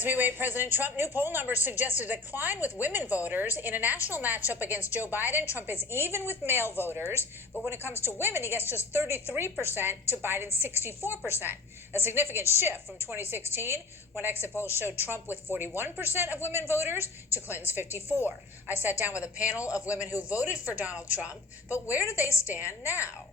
As we wait President Trump, new poll numbers suggest a decline with women voters. In a national matchup against Joe Biden, Trump is even with male voters. But when it comes to women, he gets just 33% to Biden's 64%. A significant shift from 2016, when exit polls showed Trump with 41% of women voters to Clinton's 54%. I sat down with a panel of women who voted for Donald Trump, but where do they stand now?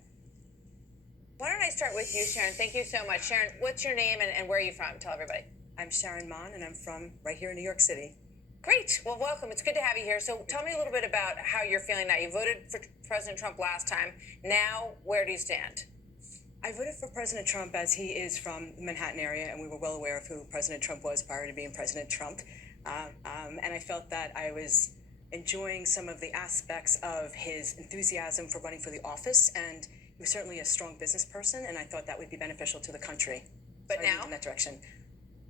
Why don't I start with you, Sharon? Thank you so much. Sharon, what's your name and where are you from? Tell everybody. I'm Sharon Mon, and I'm from right here in New York City. Great. Well, welcome. It's good to have you here. So tell me a little bit about how you're feeling now. You voted for President Trump last time. Now, where do you stand? I voted for President Trump as he is from the Manhattan area, and we were well aware of who President Trump was prior to being President Trump. And I felt that I was enjoying some of the aspects of his enthusiasm for running for the office, and he was certainly a strong business person, and I thought that would be beneficial to the country. But so now? I moved in that direction.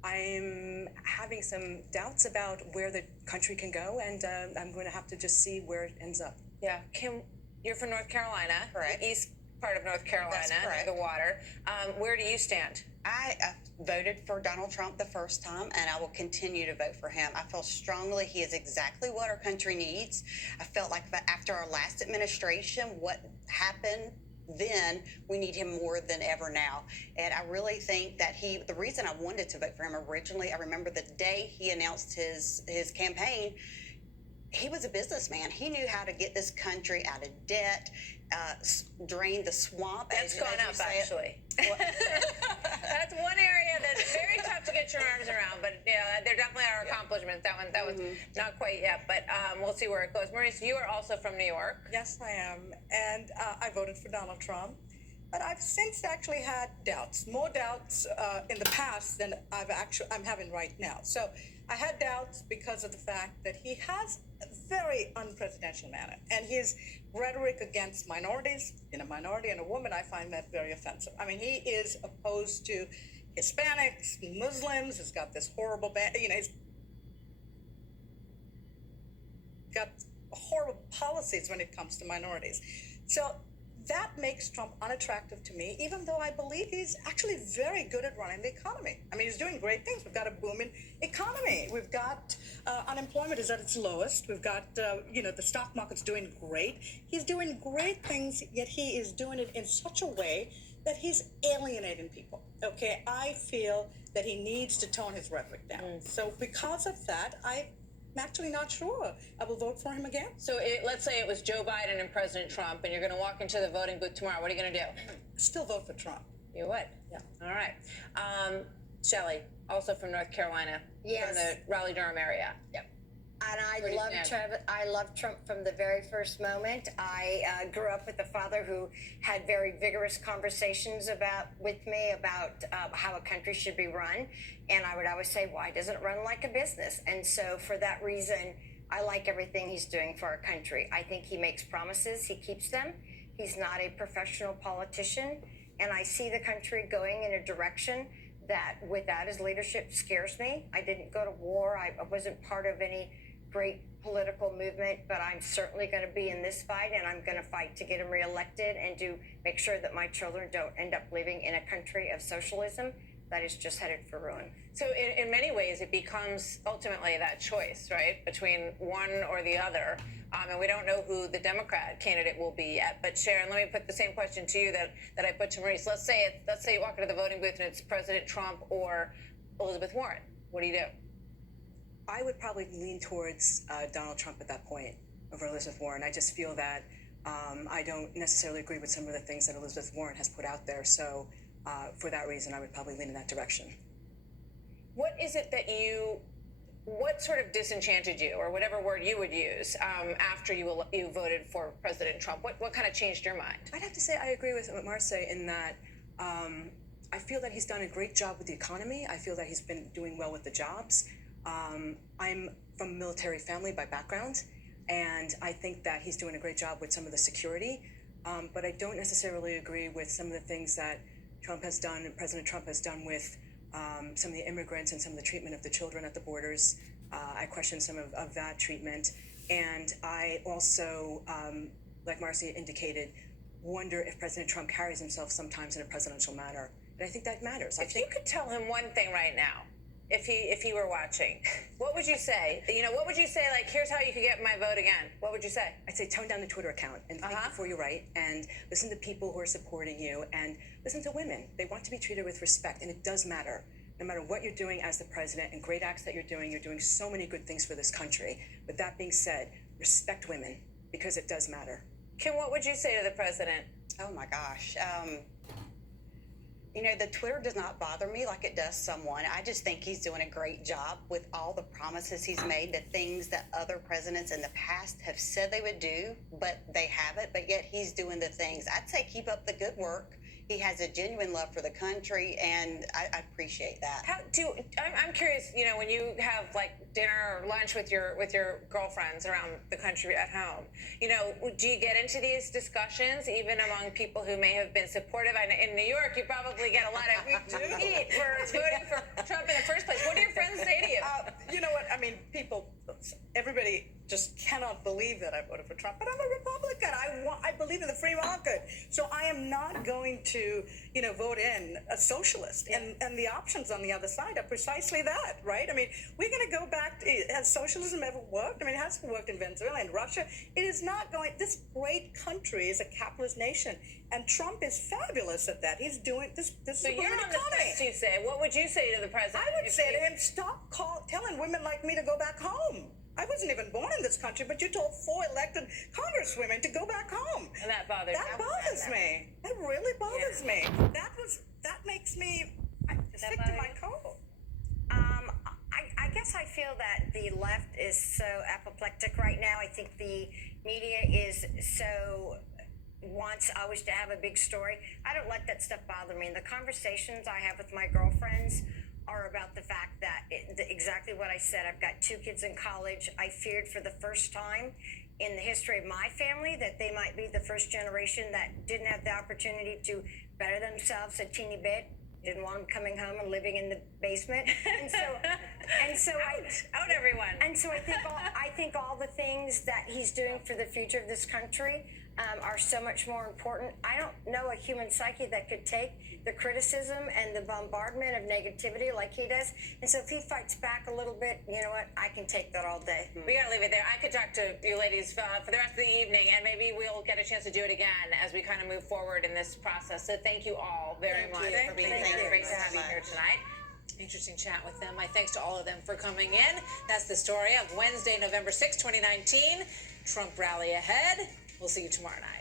I'm having some doubts about where the country can go, and I'm going to have to just see where it ends up. Yeah. Kim, you're from North Carolina. Correct. The east part of North Carolina, That's correct. near the water. Where do you stand? I voted for Donald Trump the first time, and I will continue to vote for him. I feel strongly he is exactly what our country needs. I felt like after our last administration, what happened then, we need him more than ever now. And I really think that the reason I wanted to vote for him originally, I remember the day he announced his campaign, he was a businessman. He knew how to get this country out of debt, drain the swamp. That's gone up, actually. That's one area that's very tough to get your arms around, but yeah, there definitely are accomplishments. That was not quite yet, but we'll see where it goes. Maryse, you are also from New York. Yes, I am, and I voted for Donald Trump, but I've since actually had doubts, more doubts in the past than I'm having right now. So I had doubts because of the fact that he has a very unpresidential manner, and his rhetoric against minorities, in a minority and a woman, I find that very offensive. I mean, he is opposed to Hispanics, Muslims. He's got this horrible, he's got horrible policies when it comes to minorities. So that makes Trump unattractive to me, even though I believe he's actually very good at running the economy. I mean, he's doing great things. We've got a booming economy. We've got unemployment is at its lowest. We've got, the stock market's doing great. He's doing great things, yet he is doing it in such a way that he's alienating people. Okay, I feel that he needs to tone his rhetoric down. So because of that, I'm actually not sure I will vote for him again. So let's say it was Joe Biden and President Trump, and you're going to walk into the voting booth tomorrow. What are you going to do? Still vote for Trump. You would? Yeah. All right. Shelley, also from North Carolina. Yes. From the Raleigh-Durham area. Yep. And I love Trump from the very first moment. I grew up with a father who had very vigorous conversations with me about how a country should be run. And I would always say, why doesn't it run like a business? And so for that reason, I like everything he's doing for our country. I think he makes promises, he keeps them. He's not a professional politician. And I see the country going in a direction that without his leadership scares me. I didn't go to war. I wasn't part of any great political movement, but I'm certainly going to be in this fight, and I'm going to fight to get him reelected and to make sure that my children don't end up living in a country of socialism that is just headed for ruin. So in many ways, it becomes ultimately that choice, right, between one or the other. And we don't know who the Democrat candidate will be yet. But Sharon, let me put the same question to you that I put to Maryse. Let's say you walk into the voting booth and it's President Trump or Elizabeth Warren. What do you do? I would probably lean towards Donald Trump at that point over Elizabeth Warren. I just feel that I don't necessarily agree with some of the things that Elizabeth Warren has put out there. So for that reason, I would probably lean in that direction. What is it that what sort of disenchanted you, or whatever word you would use, after you voted for President Trump? What kind of changed your mind? I'd have to say I agree with Maryse in that I feel that he's done a great job with the economy. I feel that he's been doing well with the jobs. I'm from a military family by background, and I think that he's doing a great job with some of the security, but I don't necessarily agree with some of the things that President Trump has done with some of the immigrants and some of the treatment of the children at the borders. I question some of that treatment, and I also, like Maryse indicated, wonder if President Trump carries himself sometimes in a presidential manner, and I think that matters. If you could tell him one thing right now, if he were watching, what would you say? You know, what would you say? Like, here's how you could get my vote again. What would you say? I'd say tone down the Twitter account and think before you write, and listen to people who are supporting you, and listen to women. They want to be treated with respect, and it does matter. No matter what you're doing as the president and great acts that you're doing so many good things for this country. With that being said, respect women, because it does matter. Kim, what would you say to the president? Oh my gosh. You know, the Twitter does not bother me like it does someone. I just think he's doing a great job with all the promises he's made, the things that other presidents in the past have said they would do, but they haven't, but yet he's doing the things. I'd say keep up the good work. He has a genuine love for the country, and I appreciate that. I'm curious, you know, when you have like dinner or lunch with your girlfriends around the country at home, you know, do you get into these discussions even among people who may have been supportive? In New York, you probably get a lot of heat for voting for Trump in the first place. What do your friends say to you? You know what? I mean, everybody just cannot believe that I voted for Trump, but I'm a Republican. I believe in the free market, so I am not going to, you know, vote in a socialist. And the options on the other side are precisely that, right? I mean, we're going to go back. Has socialism ever worked? I mean, it hasn't worked in Venezuela and Russia. It is not going. This great country is a capitalist nation, and Trump is fabulous at that. He's doing this. So you're on the fence, you say. What would you say to the president? I would say to him, stop telling women like me to go back home. I wasn't even born in this country, but you told 4 elected congresswomen to go back home. And that bothers you. That bothers me. That really bothers me. That makes me stick to my code. I guess I feel that the left is so apoplectic right now. I think the media is so wants always to have a big story. I don't let that stuff bother me. And the conversations I have with my girlfriends are about the fact that exactly what I said. I've got 2 kids in college. I feared for the first time in the history of my family that they might be the first generation that didn't have the opportunity to better themselves a teeny bit. Didn't want them coming home and living in the basement. And so out everyone. And so I think all the things that he's doing for the future of this country are so much more important. I don't know a human psyche that could take the criticism and the bombardment of negativity like he does. And so if he fights back a little bit, you know what? I can take that all day. We gotta leave it there. I could talk to you ladies for the rest of the evening, and maybe we'll get a chance to do it again as we kind of move forward in this process. So thank you all very much for being here. Great to have you here tonight. Interesting chat with them. My thanks to all of them for coming in. That's the story of Wednesday, November 6, 2019. Trump rally ahead. We'll see you tomorrow night.